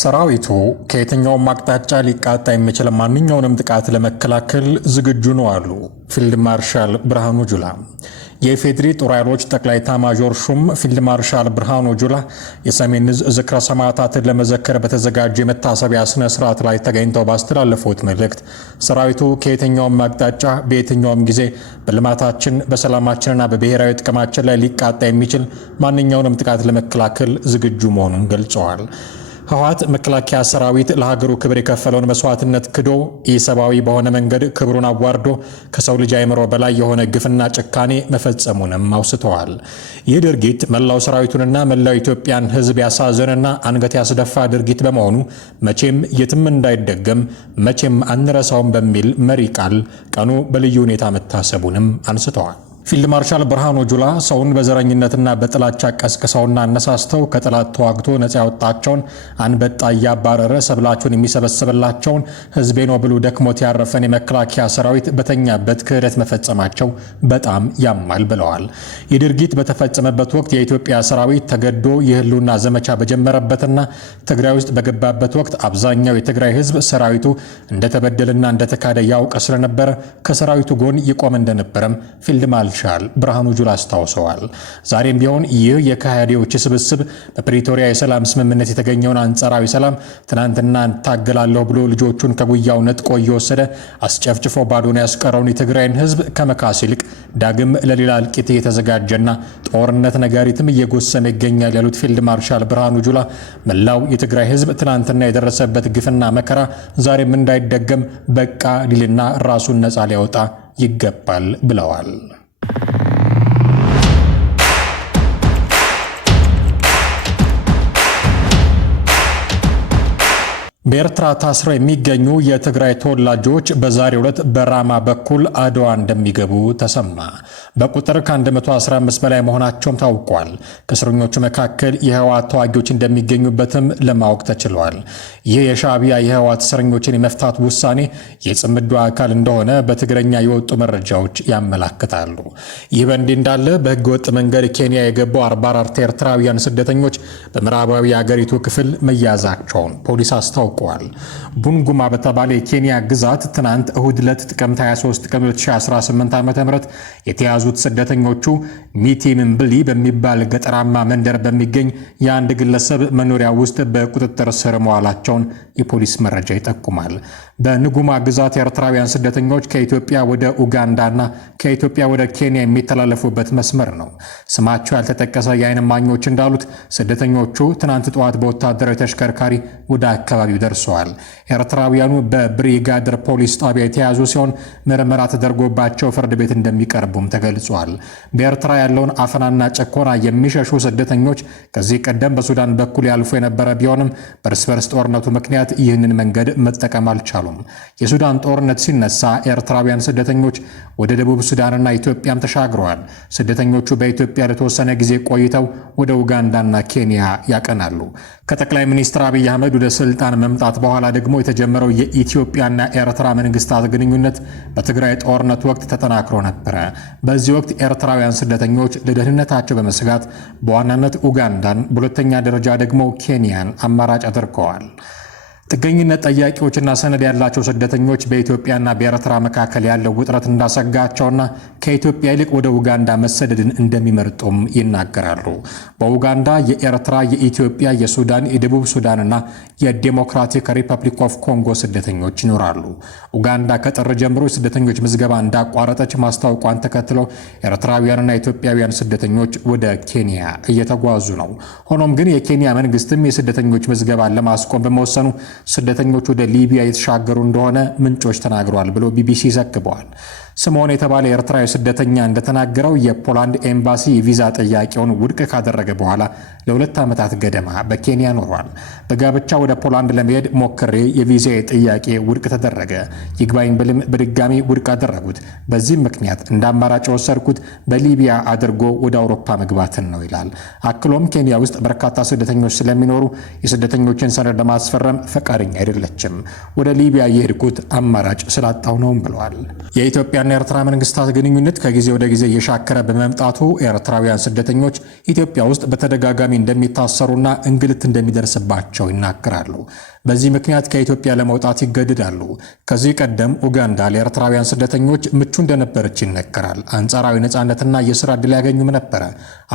ሰራዊቱ ከየትኛውም አቅጣጫ ሊቃጣ የሚችል ማንኛውንም ጥቃት ለመከላከል ዝግጁ ነው አሉ ፊልድ ማርሻል ብርሃኑ ጁላ። የኢፌዴሪ ጦር ኃይሎች ጠቅላይ ኤታማዦር ሹም ፊልድ ማርሻል ብርሃኑ ጁላ የሰሜን ዕዝ ዝክረ ሰማዕታትን ለመዘከር በተዘጋጀ የመታሰቢያ ስነ ስርዓት ላይ ተገኝተው ባስተላለፉት መልእክት ሰራዊቱ ከየትኛውም አቅጣጫ በየትኛውም ጊዜ በልማታችን በሰላማችንና በብሔራዊ ጥቅማችን ላይ ሊቃጣ የሚችል ማንኛውንም ጥቃት ለመከላከል ዝግጁ መሆኑን ገልጸዋል። ህወሓት መከላከያ ሰራዊት ለሀገሩ ክብር የከፈለውን መስዋዕትነት ክዶ ኢሰብአዊ በሆነ መንገድ ክብሩን አዋርዶ ከሰው ልጅ አእምሮ በላይ የሆነ ግፍና ጭካኔ መፈጸሙንም አውስተዋል። ይህ ድርጊት መላው ሰራዊቱንና መላው ኢትዮጵያን ህዝብ ያሳዘነና አንገት ያስደፋ ድርጊት በመሆኑ መቼም የትም እንዳይደገም መቼም አንረሳውም በሚል መሪ ቃል ቀኑ በልዩ ሁኔታ መታሰቡንም አንስተዋል። ፊልድ ማርሻል ብርሃኑ ጁላ ሰውን በዘረኝነትና በጥላቻ ቀስቅሰውና አነሳስተው ከጠላት ተዋግቶ ነፃ ያወጣቸውን አንበጣ እያባረረ ሰብላቸውን የሚሰበስብላቸውን ህዝቤ ነው ብሎ ደክሞት ያረፈን የመከላከያ ሰራዊት በተኛበት ክህደት መፈጸማቸው በጣም ያማል ብለዋል። ይህ ድርጊት በተፈጸመበት ወቅት የኢትዮጵያ ሰራዊት ተገዶ የህልውና ዘመቻ በጀመረበትና ትግራይ ውስጥ በገባበት ወቅት አብዛኛው የትግራይ ህዝብ ሰራዊቱ እንደተበደለና እንደተካደ ያውቅ ስለነበረ ከሰራዊቱ ጎን ይቆም እንደነበረም ፊልድ ማርሻል ብርሃኑ ጁላ አስታውሰዋል። ዛሬም ቢሆን ይህ የካሃዲዎች ስብስብ በፕሪቶሪያ የሰላም ስምምነት የተገኘውን አንጻራዊ ሰላም ትናንትና ታገላለሁ ብሎ ልጆቹን ከጉያው ነጥቆ እየወሰደ አስጨፍጭፎ ባዶን ያስቀረውን የትግራይን ህዝብ ከመካስ ይልቅ ዳግም ለሌላ እልቂት እየተዘጋጀና ጦርነት ነጋሪትም እየጎሰመ ይገኛል ያሉት ፊልድ ማርሻል ብርሃኑ ጁላ መላው የትግራይ ህዝብ ትናንትና የደረሰበት ግፍና መከራ ዛሬም እንዳይደገም በቃ ሊልና ራሱን ነፃ ሊያወጣ ይገባል ብለዋል። በኤርትራ ታስረው የሚገኙ የትግራይ ተወላጆች በዛሬው ዕለት በራማ በኩል አድዋ እንደሚገቡ ተሰማ። በቁጥር ከ115 በላይ መሆናቸውም ታውቋል። ከእስረኞቹ መካከል የህወሓት ተዋጊዎች እንደሚገኙበትም ለማወቅ ተችሏል። ይህ የሻዕቢያ የህወሓት እስረኞችን የመፍታት ውሳኔ የጽምዶ አካል እንደሆነ በትግረኛ የወጡ መረጃዎች ያመላክታሉ። ይህ በእንዲህ እንዳለ በህገወጥ መንገድ ኬንያ የገቡ 44 ኤርትራውያን ስደተኞች በምዕራባዊ የአገሪቱ ክፍል መያዛቸውን ፖሊስ አስታውቋል። ቡንጉማ በተባለ የኬንያ ግዛት ትናንት እሁድ ዕለት ጥቅምት 23 ቀን 2018 ዓ.ም የተያዙት ስደተኞቹ ሚቲ ምንብሊ በሚባል ገጠራማ መንደር በሚገኝ የአንድ ግለሰብ መኖሪያ ውስጥ በቁጥጥር ስር መዋላቸውን የፖሊስ መረጃ ይጠቁማል። በንጉማ ግዛት ኤርትራውያን ስደተኞች ከኢትዮጵያ ወደ ኡጋንዳና ከኢትዮጵያ ወደ ኬንያ የሚተላለፉበት መስመር ነው። ስማቸው ያልተጠቀሰ የዓይን እማኞች እንዳሉት ስደተኞቹ ትናንት ጠዋት በወታደራዊ ተሽከርካሪ ወደ አካባቢው ደርሰዋል። ኤርትራውያኑ በብሪጋደር ፖሊስ ጣቢያ የተያዙ ሲሆን ምርመራ ተደርጎባቸው ፍርድ ቤት እንደሚቀርቡም ተገልጿል። በኤርትራ ያለውን አፈናና ጭቆና የሚሸሹ ስደተኞች ከዚህ ቀደም በሱዳን በኩል ያልፉ የነበረ ቢሆንም በእርስ በርስ ጦርነቱ ምክንያት ይህንን መንገድ መጠቀም አልቻሉም። የሱዳን ጦርነት ሲነሳ ኤርትራውያን ስደተኞች ወደ ደቡብ ሱዳንና ኢትዮጵያም ተሻግረዋል። ስደተኞቹ በኢትዮጵያ ለተወሰነ ጊዜ ቆይተው ወደ ኡጋንዳና ኬንያ ያቀናሉ። ከጠቅላይ ሚኒስትር አብይ አህመድ ወደ ስልጣን መምጣት በኋላ ደግሞ የተጀመረው የኢትዮጵያና ኤርትራ መንግስታት ግንኙነት በትግራይ ጦርነት ወቅት ተጠናክሮ ነበረ። በዚህ ወቅት ኤርትራውያን ስደተኞች ለደህንነታቸው በመስጋት በዋናነት ኡጋንዳን፣ በሁለተኛ ደረጃ ደግሞ ኬንያን አማራጭ አድርገዋል። ጥገኝነት ጠያቂዎችና ሰነድ ያላቸው ስደተኞች በኢትዮጵያና በኤርትራ መካከል ያለው ውጥረት እንዳሰጋቸውና ከኢትዮጵያ ይልቅ ወደ ኡጋንዳ መሰደድን እንደሚመርጡም ይናገራሉ። በኡጋንዳ የኤርትራ፣ የኢትዮጵያ፣ የሱዳን፣ የደቡብ ሱዳንና የዴሞክራቲክ ሪፐብሊክ ኦፍ ኮንጎ ስደተኞች ይኖራሉ። ኡጋንዳ ከጥር ጀምሮ የስደተኞች ምዝገባ እንዳቋረጠች ማስታወቋን ተከትለው ኤርትራውያንና ኢትዮጵያውያን ስደተኞች ወደ ኬንያ እየተጓዙ ነው። ሆኖም ግን የኬንያ መንግስትም የስደተኞች ምዝገባን ለማስቆም በመወሰኑ ስደተኞች ወደ ሊቢያ የተሻገሩ እንደሆነ ምንጮች ተናግረዋል ብሎ ቢቢሲ ዘግበዋል። ስምዖን የተባለ ኤርትራዊ ስደተኛ እንደተናገረው የፖላንድ ኤምባሲ የቪዛ ጥያቄውን ውድቅ ካደረገ በኋላ ለ2 ዓመታት ገደማ በኬንያ ኖሯል። በጋብቻ ወደ ፖላንድ ለመሄድ ሞክሬ የቪዛ ጥያቄ ውድቅ ተደረገ። ይግባኝ ብልም በድጋሚ ውድቅ አደረጉት። በዚህም ምክንያት እንደ አማራጭ የወሰድኩት በሊቢያ አድርጎ ወደ አውሮፓ መግባትን ነው ይላል። አክሎም ኬንያ ውስጥ በርካታ ስደተኞች ስለሚኖሩ የስደተኞችን ሰነድ ለማስፈረም ፈቃደኛ አይደለችም። ወደ ሊቢያ የሄድኩት አማራጭ ስላጣው ነውም ብለዋል። የኢትዮጵያና የኢትዮጵያና የኤርትራ መንግስታት ግንኙነት ከጊዜ ወደ ጊዜ እየሻከረ በመምጣቱ ኤርትራውያን ስደተኞች ኢትዮጵያ ውስጥ በተደጋጋሚ እንደሚታሰሩና እንግልት እንደሚደርስባቸው ይናገራሉ። በዚህ ምክንያት ከኢትዮጵያ ለመውጣት ይገደዳሉ። ከዚህ ቀደም ኡጋንዳ ለኤርትራውያን ስደተኞች ምቹ እንደነበረች ይነገራል። አንጻራዊ ነፃነትና የሥራ ዕድል ያገኙም ነበረ።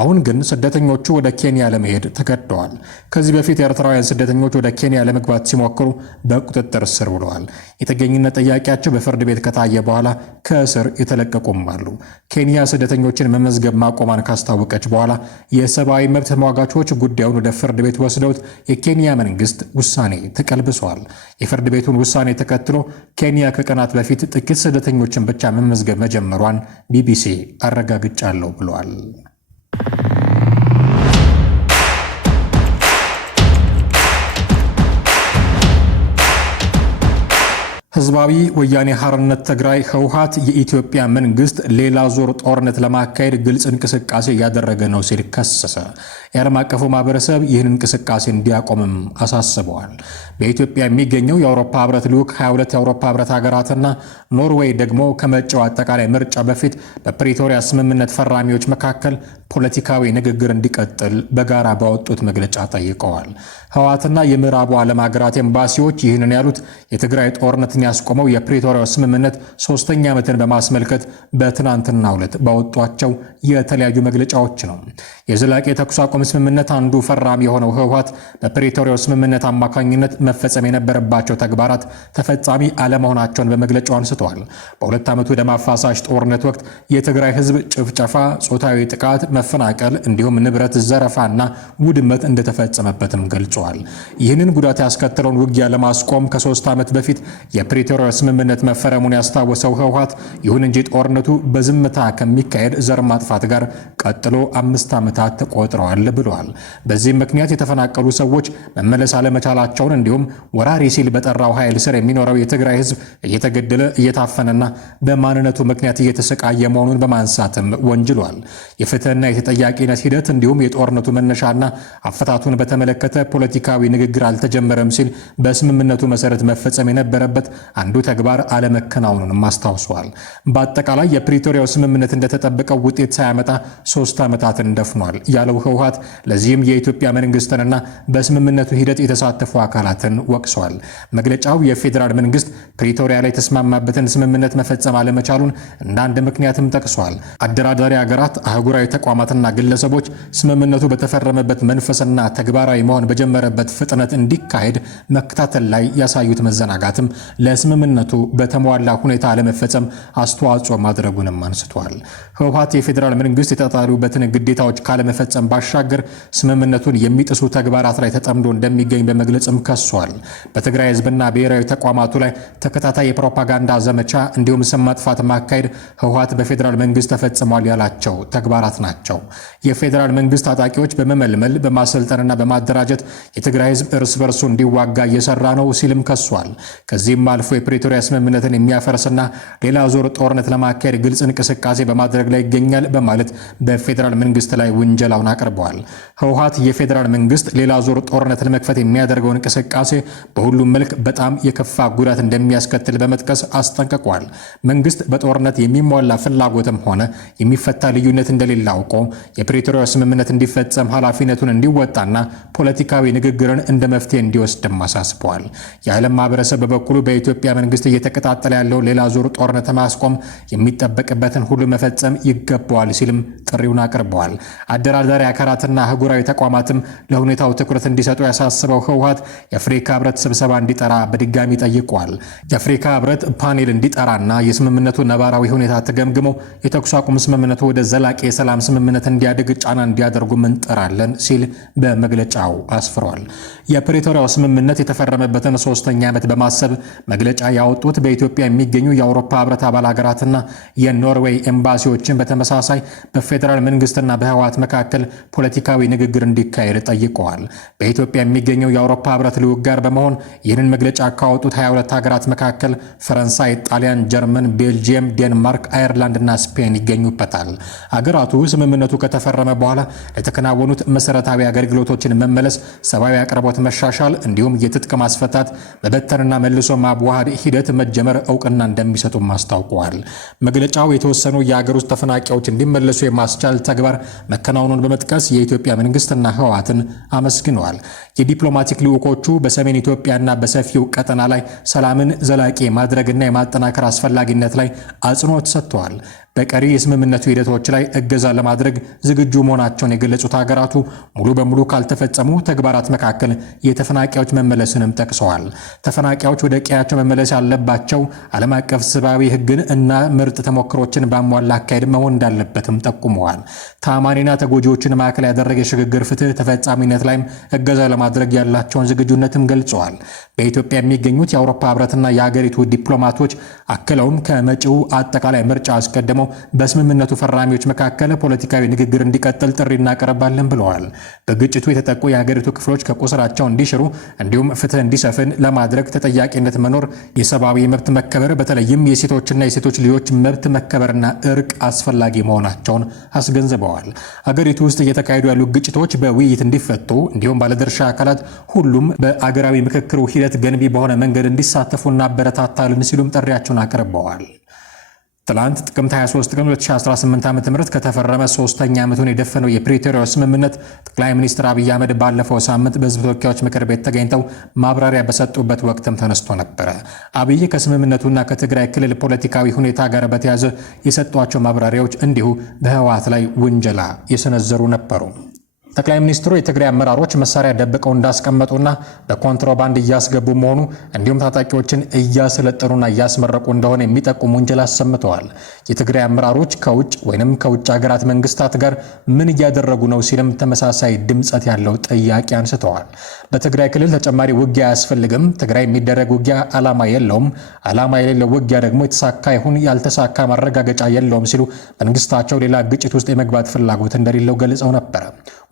አሁን ግን ስደተኞቹ ወደ ኬንያ ለመሄድ ተገደዋል። ከዚህ በፊት ኤርትራውያን ስደተኞች ወደ ኬንያ ለመግባት ሲሞክሩ በቁጥጥር ስር ውለዋል። የጥገኝነት ጥያቄያቸው በፍርድ ቤት ከታየ በኋላ ከእስር የተለቀቁም አሉ። ኬንያ ስደተኞችን መመዝገብ ማቆሟን ካስታወቀች በኋላ የሰብአዊ መብት ተሟጋቾች ጉዳዩን ወደ ፍርድ ቤት ወስደውት የኬንያ መንግስት ውሳኔ ተቀልብሷል። የፍርድ ቤቱን ውሳኔ ተከትሎ ኬንያ ከቀናት በፊት ጥቂት ስደተኞችን ብቻ መመዝገብ መጀመሯን ቢቢሲ አረጋግጫለሁ ብሏል። ህዝባዊ ወያኔ ሓርነት ትግራይ ህወሓት የኢትዮጵያ መንግስት ሌላ ዙር ጦርነት ለማካሄድ ግልጽ እንቅስቃሴ እያደረገ ነው ሲል ከሰሰ። የዓለም አቀፉ ማህበረሰብ ይህን እንቅስቃሴ እንዲያቆምም አሳስበዋል። በኢትዮጵያ የሚገኘው የአውሮፓ ህብረት ልዑክ 22 የአውሮፓ ህብረት ሀገራትና ኖርዌይ ደግሞ ከመጪው አጠቃላይ ምርጫ በፊት በፕሪቶሪያ ስምምነት ፈራሚዎች መካከል ፖለቲካዊ ንግግር እንዲቀጥል በጋራ ባወጡት መግለጫ ጠይቀዋል። ህወሓትና የምዕራቡ ዓለም ሀገራት ኤምባሲዎች ይህንን ያሉት የትግራይ ጦርነትን ያስቆመው የፕሪቶሪያው ስምምነት 3ኛ ዓመትን በማስመልከት በትናንትናው ዕለት ባወጧቸው የተለያዩ መግለጫዎች ነው። የዘላቂ የተኩስ አቁም ስምምነት አንዱ ፈራሚ የሆነው ህወሓት በፕሪቶሪያው ስምምነት አማካኝነት መፈጸም የነበረባቸው ተግባራት ተፈጻሚ አለመሆናቸውን በመግለጫው አንስተዋል። በሁለት ዓመቱ ደም አፋሳሽ ጦርነት ወቅት የትግራይ ህዝብ ጭፍጨፋ፣ ጾታዊ ጥቃት፣ መፈናቀል እንዲሁም ንብረት ዘረፋና ውድመት እንደተፈጸመበትም ገልጸዋል። ይህንን ጉዳት ያስከተለውን ውጊያ ለማስቆም ከ3 ዓመት በፊት የፕሪቶሪያ ስምምነት መፈረሙን ያስታወሰው ህወሓት ይሁን እንጂ ጦርነቱ በዝምታ ከሚካሄድ ዘር ማጥፋት ጋር ቀጥሎ 5 ዓመታት ተቆጥረዋል ብለዋል። በዚህም ምክንያት የተፈናቀሉ ሰዎች መመለስ አለመቻላቸውን እንዲሁም ወራሪ ሲል በጠራው ኃይል ስር የሚኖረው የትግራይ ህዝብ እየተገደለ እየታፈነና በማንነቱ ምክንያት እየተሰቃየ መሆኑን በማንሳትም ወንጅሏል። የፍትህና የተጠያቂነት ሂደት እንዲሁም የጦርነቱ መነሻና አፈታቱን በተመለከተ ፖለቲካዊ ንግግር አልተጀመረም ሲል በስምምነቱ መሰረት መፈጸም የነበረበት አንዱ ተግባር አለመከናወኑንም አስታውሷል። በአጠቃላይ የፕሪቶሪያው ስምምነት እንደተጠበቀው ውጤት ሳያመጣ 3 ዓመታትን ደፍኗል ያለው ህወሓት ለዚህም የኢትዮጵያ መንግስትንና በስምምነቱ ሂደት የተሳተፉ አካላትን ወቅሷል። መግለጫው የፌዴራል መንግስት ፕሪቶሪያ ላይ የተስማማበትን ስምምነት መፈጸም አለመቻሉን እንደ አንድ ምክንያትም ጠቅሷል። አደራዳሪ ሀገራት፣ አህጉራዊ ተቋማትና ግለሰቦች ስምምነቱ በተፈረመበት መንፈስና ተግባራዊ መሆን በጀመረበት ፍጥነት እንዲካሄድ መከታተል ላይ ያሳዩት መዘናጋትም ለስምምነቱ በተሟላ ሁኔታ አለመፈጸም አስተዋጽኦ ማድረጉንም አንስቷል። ህወሓት የፌዴራል መንግስት የተጣሉበትን ግዴታዎች ካለመፈጸም ባሻገር ስምምነቱን የሚጥሱ ተግባራት ላይ ተጠምዶ እንደሚገኝ በመግለጽም ከሷል። በትግራይ ህዝብና ብሔራዊ ተቋማቱ ላይ ተከታታይ የፕሮፓጋንዳ ዘመቻ እንዲሁም ስም ማጥፋት ማካሄድ ህወሓት በፌዴራል መንግስት ተፈጽሟል ያላቸው ተግባራት ናቸው። የፌዴራል መንግስት ታጣቂዎች በመመልመል በማሰልጠንና በማደራጀት የትግራይ ህዝብ እርስ በርሱ እንዲዋጋ እየሰራ ነው ሲልም ከሷል። ከዚህም አልፎ የፕሪቶሪያ ስምምነትን የሚያፈርስና ሌላ ዙር ጦርነት ለማካሄድ ግልጽ እንቅስቃሴ በማድረግ ላይ ይገኛል በማለት በፌዴራል መንግስት ላይ ውንጀላውን አቅርበዋል። ህወሓት የፌዴራል መንግስት ሌላ ዙር ጦርነት ለመክፈት የሚያደርገው እንቅስቃሴ በሁሉም መልክ በጣም የከፋ ጉዳት እንደሚያስከትል በመጥቀስ አስጠንቅቋል። መንግስት በጦርነት የሚሟላ ፍላጎትም ሆነ የሚፈታ ልዩነት እንደሌለ አውቆ የፕሪቶሪያ ስምምነት እንዲፈጸም ኃላፊነቱን እንዲወጣና ፖለቲካዊ ንግግርን እንደ መፍትሄ እንዲወስድም አሳስበዋል። የዓለም ማህበረሰብ በበኩሉ በኢትዮጵያ መንግስት እየተቀጣጠለ ያለው ሌላ ዙር ጦርነት ማስቆም የሚጠበቅበትን ሁሉ መፈጸም ይገባዋል ሲልም ጥሪውን አቅርበዋል። አደራዳሪ አካላትና አህጉራዊ ተቋማትም ለሁኔታው ትኩረት እንዲሰጡ ያሳስበው ህወሓት የአፍሪካ ህብረት ስብሰባ እንዲጠራ በድጋሚ ጠይቋል። የአፍሪካ ህብረት ፓኔል እንዲጠራና የስምምነቱ ነባራዊ ሁኔታ ተገምግሞ የተኩስ አቁም ስምምነቱ ወደ ዘላቂ የሰላም ስምምነት እንዲያድግ ጫና እንዲያደርጉም እንጠራለን ሲል በመግለጫው አስፍሯል። የፕሪቶሪያው ስምምነት የተፈረመበትን 3ኛ ዓመት በማሰብ መግለጫ ያወጡት በኢትዮጵያ የሚገኙ የአውሮፓ ህብረት አባል ሀገራትና የኖርዌይ ኤምባሲዎችን በተመሳሳይ በፌዴራል መንግስትና በህወሓት መካከል ፖለቲካዊ ንግግር እንዲካሄድ ጠይቀዋል። በኢትዮጵያ የሚገኘው የአውሮፓ ህብረት ልዑክ ጋር በመሆን ይህንን መግለጫ ካወጡት 22 ሀገራት መካከል ፈረንሳይ፣ ጣሊያን፣ ጀርመን፣ ቤልጂየም፣ ዴንማርክ፣ አየርላንድ እና ስፔን ይገኙበታል። ሀገራቱ ስምምነቱ ከተፈረመ በኋላ ለተከናወኑት መሰረታዊ አገልግሎቶችን መመለስ፣ ሰብአዊ አቅርቦት መሻሻል እንዲሁም የትጥቅ ማስፈታት በበተንና መልሶ ማዋሃድ ሂደት መጀመር እውቅና እንደሚሰጡም አስታውቀዋል። መግለጫው የተወሰኑ የሀገር ውስጥ ተፈናቃዮች እንዲመለሱ የማስቻል ተግባር መከናወኑን በመጥቀስ የኢትዮጵያ መንግስትና ህወሓትን አመስግነዋል። የዲፕሎማቲክ ልዑኮቹ በሰሜን ኢትዮጵያና በሰፊው ቀጠና ላይ ሰላምን ዘላቂ ማድረግና የማጠናከር አስፈላጊነት ላይ አጽንኦት ሰጥተዋል። በቀሪ የስምምነቱ ሂደቶች ላይ እገዛ ለማድረግ ዝግጁ መሆናቸውን የገለጹት ሀገራቱ ሙሉ በሙሉ ካልተፈጸሙ ተግባራት መካከል የተፈናቃዮች መመለስንም ጠቅሰዋል። ተፈናቃዮች ወደ ቀያቸው መመለስ ያለባቸው ዓለም አቀፍ ሰብአዊ ህግን እና ምርጥ ተሞክሮችን ባሟላ አካሄድ መሆን እንዳለበትም ጠቁመዋል። ታማኒና ተጎጂዎችን ማዕከል ያደረገ የሽግግር ፍትህ ተፈጻሚነት ላይም እገዛ ለማድረግ ያላቸውን ዝግጁነትም ገልጸዋል። በኢትዮጵያ የሚገኙት የአውሮፓ ህብረትና የሀገሪቱ ዲፕሎማቶች አክለውም ከመጪው አጠቃላይ ምርጫ አስቀድመው በስምምነቱ ፈራሚዎች መካከል ፖለቲካዊ ንግግር እንዲቀጥል ጥሪ እናቀርባለን ብለዋል። በግጭቱ የተጠቁ የሀገሪቱ ክፍሎች ከቁስራቸው እንዲሽሩ እንዲሁም ፍትህ እንዲሰፍን ለማድረግ ተጠያቂነት መኖር፣ የሰብአዊ መብት መከበር በተለይም የሴቶችና የሴቶች ልጆች መብት መከበርና እርቅ አስፈላጊ መሆናቸውን አስገንዝበዋል። ሀገሪቱ ውስጥ እየተካሄዱ ያሉ ግጭቶች በውይይት እንዲፈቱ እንዲሁም ባለድርሻ አካላት ሁሉም በአገራዊ ምክክሩ ሂደት ገንቢ በሆነ መንገድ እንዲሳተፉ እናበረታታለን ሲሉም ጥሪያቸውን አቅርበዋል። ትላንት ጥቅምት 23 ቀን 2018 ዓ.ም ከተፈረመ 3ኛ ዓመቱን የደፈነው የፕሪቶሪያው ስምምነት ጠቅላይ ሚኒስትር አብይ አህመድ ባለፈው ሳምንት በሕዝብ ተወካዮች ምክር ቤት ተገኝተው ማብራሪያ በሰጡበት ወቅትም ተነስቶ ነበረ። አብይ ከስምምነቱና ከትግራይ ክልል ፖለቲካዊ ሁኔታ ጋር በተያያዘ የሰጧቸው ማብራሪያዎች እንዲሁ በህወሓት ላይ ውንጀላ የሰነዘሩ ነበሩ። ጠቅላይ ሚኒስትሩ የትግራይ አመራሮች መሳሪያ ደብቀው እንዳስቀመጡና በኮንትሮባንድ እያስገቡ መሆኑ እንዲሁም ታጣቂዎችን እያሰለጠኑና እያስመረቁ እንደሆነ የሚጠቁም ወንጀል አሰምተዋል። የትግራይ አመራሮች ከውጭ ወይንም ከውጭ ሀገራት መንግስታት ጋር ምን እያደረጉ ነው ሲልም ተመሳሳይ ድምጸት ያለው ጥያቄ አንስተዋል። በትግራይ ክልል ተጨማሪ ውጊያ አያስፈልግም፣ ትግራይ የሚደረግ ውጊያ ዓላማ የለውም፣ ዓላማ የሌለው ውጊያ ደግሞ የተሳካ ይሁን ያልተሳካ ማረጋገጫ የለውም ሲሉ መንግስታቸው ሌላ ግጭት ውስጥ የመግባት ፍላጎት እንደሌለው ገልጸው ነበር።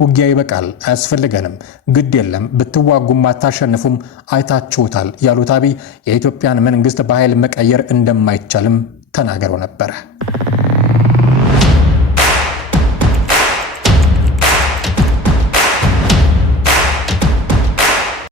ውጊያ ይበቃል፣ አያስፈልገንም፣ ግድ የለም፣ ብትዋጉም አታሸንፉም፣ አይታችሁታል ያሉት አብይ የኢትዮጵያን መንግስት በኃይል መቀየር እንደማይቻልም ተናግረው ነበር።